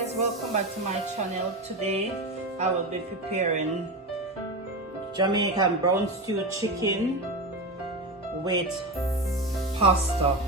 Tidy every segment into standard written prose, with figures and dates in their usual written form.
guys, welcome back to my channel. Today I will be preparing Jamaican Brown Stew Chicken with pasta.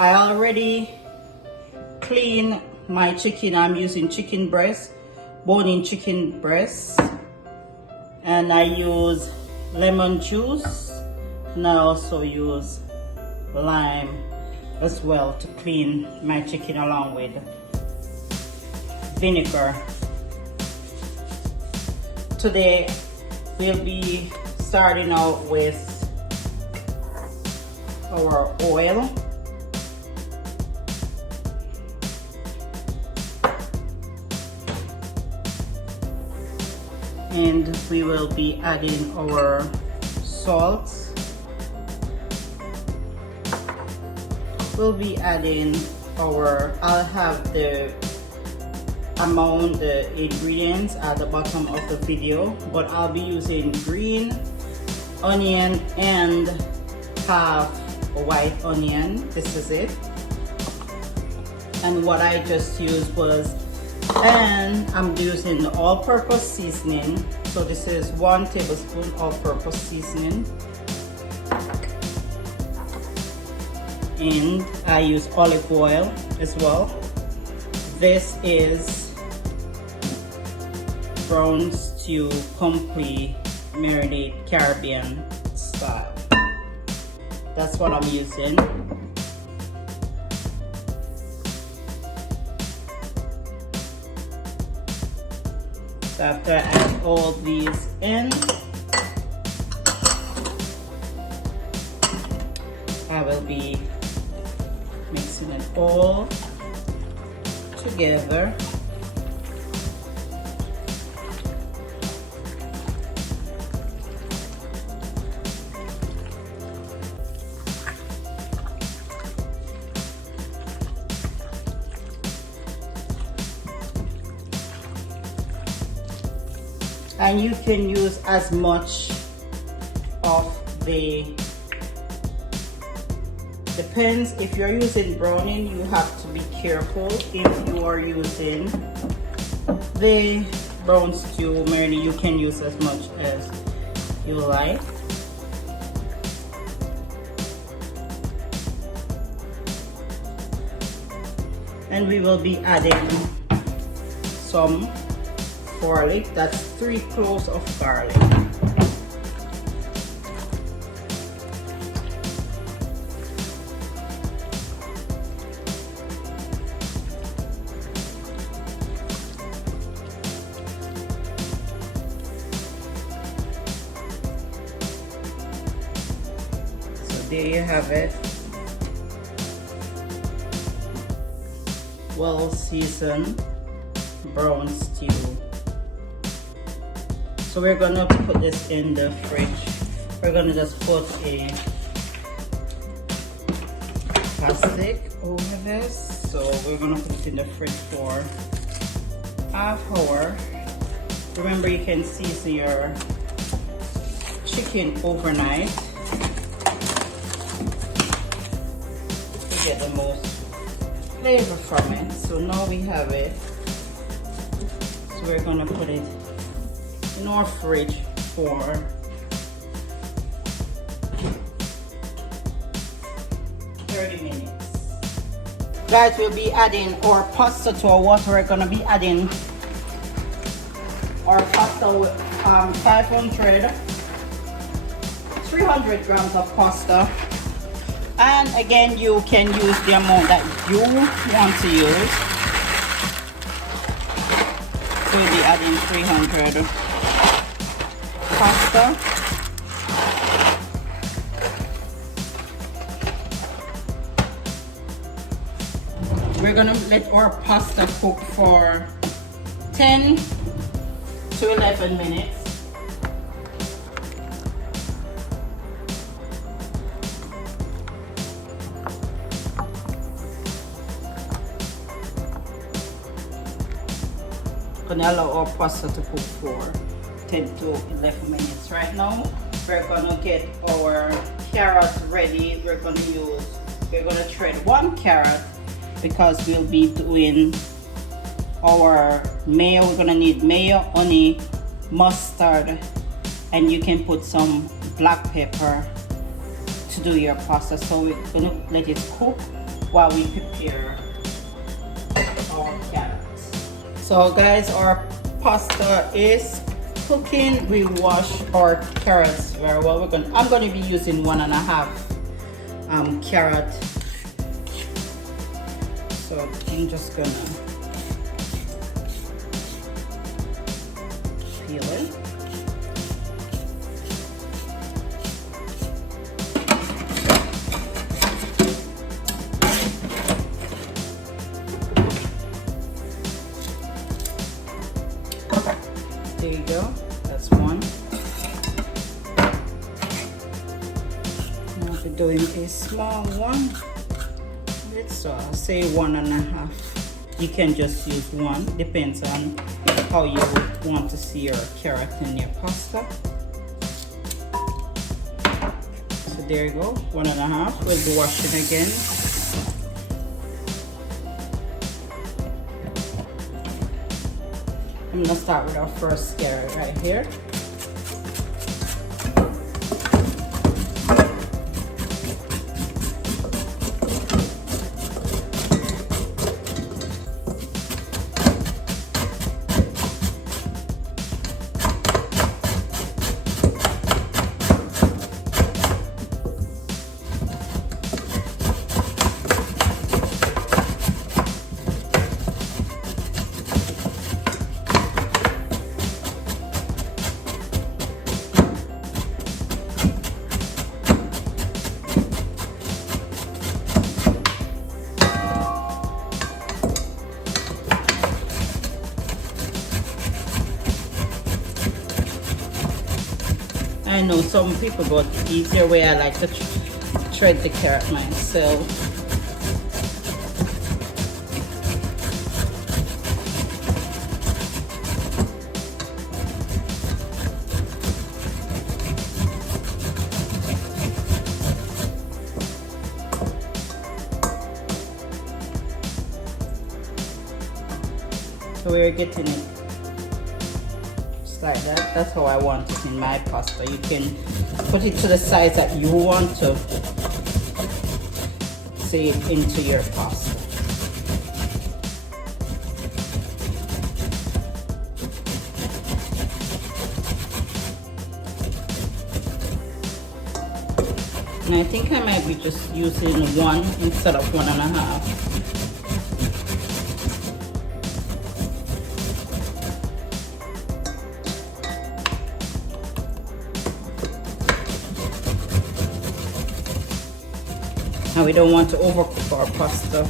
I already cleaned my chicken. I'm using chicken breast, bone-in chicken breast, and I use lemon juice, and I also use lime as well to clean my chicken, along with vinegar. Today we'll be starting out with our oil. And we will be adding our salt. We'll be adding I'll have the amount, the ingredients at the bottom of the video, but I'll be using green onion and half a white onion. This is it. And what I just used was, and I'm using the all-purpose seasoning. So this is 1 tablespoon all-purpose seasoning, and I use olive oil as well. This is brown stew complete marinade Caribbean style. That's what I'm using. So after I add all these in, I will be mixing it all together. And you can use as much of depends. If you're using browning, you have to be careful. If you are using the brown stew marinade, you can use as much as you like. And we will be adding some garlic. That's 3 cloves of garlic. So there you have it. Well seasoned brown stew. So we're gonna put this in the fridge. We're gonna just put a plastic over this. So we're gonna put it in the fridge for half hour. Remember, you can season your chicken overnight to get the most flavor from it. So now we have it. So we're gonna put it in our fridge for 30 minutes. Guys, we'll be adding our pasta to our water. We're gonna be adding our pasta with 300 grams of pasta. And again, you can use the amount that you want to use. So we'll be adding 300 pasta. We're gonna let our pasta cook for 10 to 11 minutes. gonna allow our pasta to cook for 10 to 11 minutes. Right now, we're gonna get our carrot ready. We're gonna shred 1 carrot because we'll be doing our mayo. We're gonna need mayo, honey, mustard, and you can put some black pepper to do your pasta. So we're gonna let it cook while we prepare our carrots. So guys, our pasta is cooking. We wash our carrots very well. I'm gonna be using 1.5 carrot. So I'm just gonna peel it. There you go, that's 1. Now we're doing a small one. So I'll say 1.5. You can just use 1, depends on how you want to see your carrot in your pasta. So there you go, 1.5. We'll be washing again. I'm gonna start with our first carrot right here. I know some people go the easier way. I like to shred the carrot myself. So we're getting it like that. That's how I want it in my pasta. You can put it to the size that you want to see it into your pasta. And I think I might be just using 1 instead of 1.5. Now we don't want to overcook our pasta.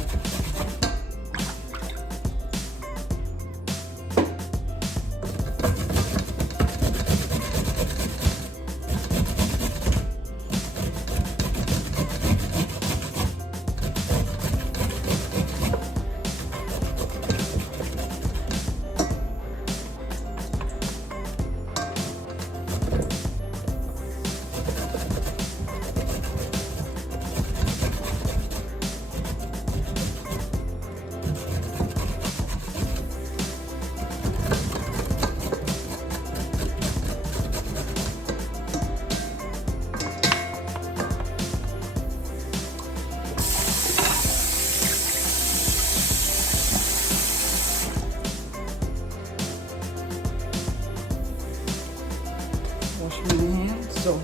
So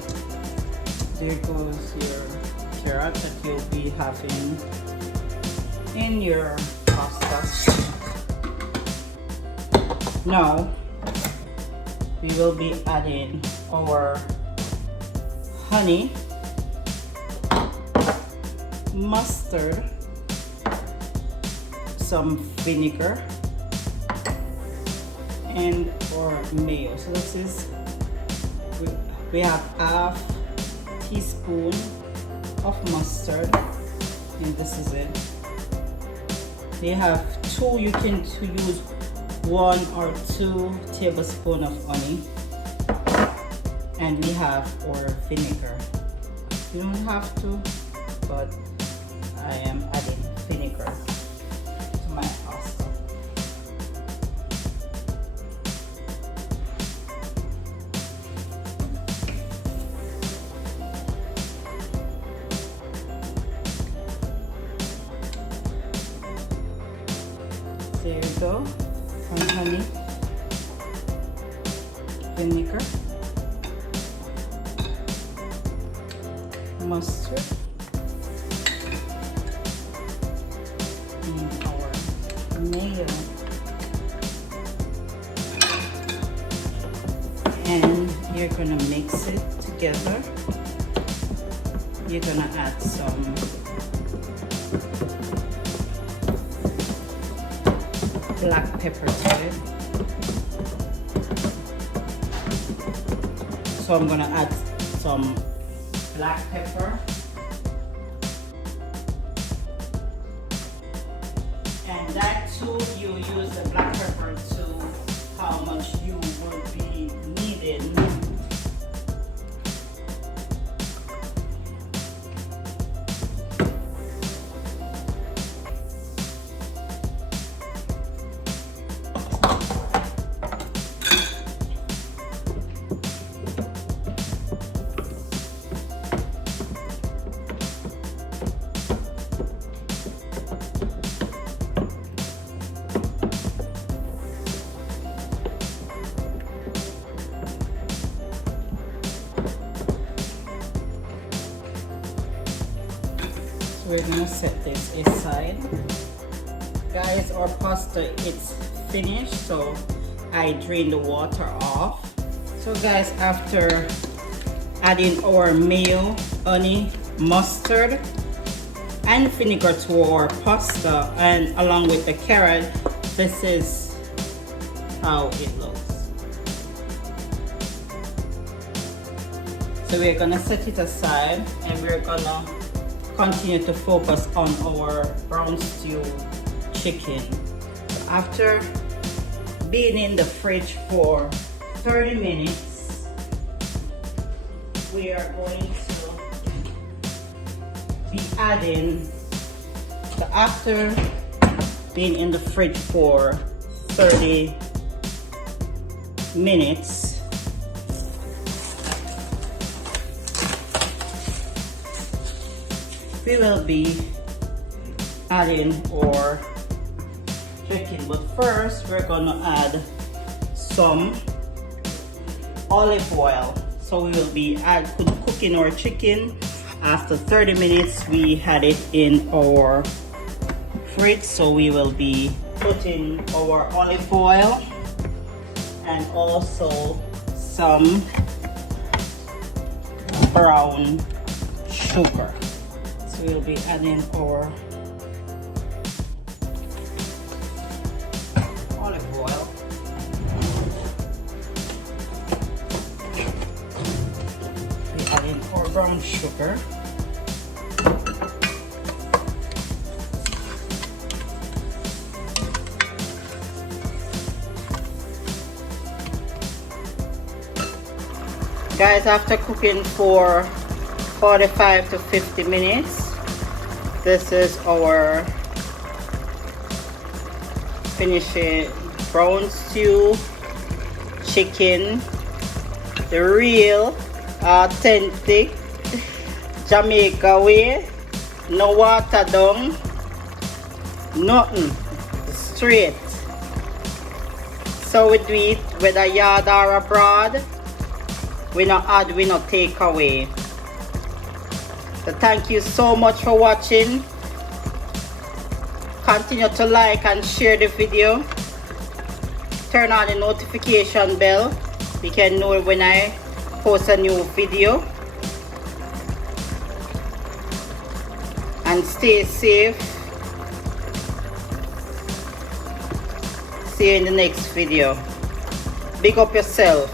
there goes your carrot that you'll be having in your pasta. Now we will be adding our honey, mustard, some vinegar, and our mayo. So this is, we have half teaspoon of mustard, and this is it. They have 2, you can use 1 or 2 tablespoons of honey, and we have our vinegar. You don't have to, but I am adding vinegar to my pasta. There you go. And honey, vinegar, mustard, and our mayo, and you're gonna mix it together. You're gonna add some black pepper to it. So I'm gonna add some black pepper and that too, you use the black pepper to how much you will be needing. We're gonna set this aside. Guys, our pasta is finished, so I drained the water off. So guys, after adding our mayo, honey, mustard, and vinegar to our pasta, and along with the carrot, this is how it looks. So we're gonna set it aside, and we're gonna continue to focus on our brown stew chicken. After being in the fridge for 30 minutes, we are going to be adding, after being in the fridge for 30 minutes, we will be adding our chicken, but first we're gonna add some olive oil. So we will be cooking our chicken. After 30 minutes we had it in our fridge, so we will be putting our olive oil and also some brown sugar. So we'll be adding our olive oil. We're adding our brown sugar. Guys, after cooking for 45 to 50 minutes, this is our finished brown stew chicken, the real authentic Jamaica way, no water down, nothing, straight. So we do it whether yard or abroad. We not add, we not take away. So thank you so much for watching. Continue to like and share the video. Turn on the notification bell. You can know when I post a new video. And stay safe. See you in the next video. Big up yourself.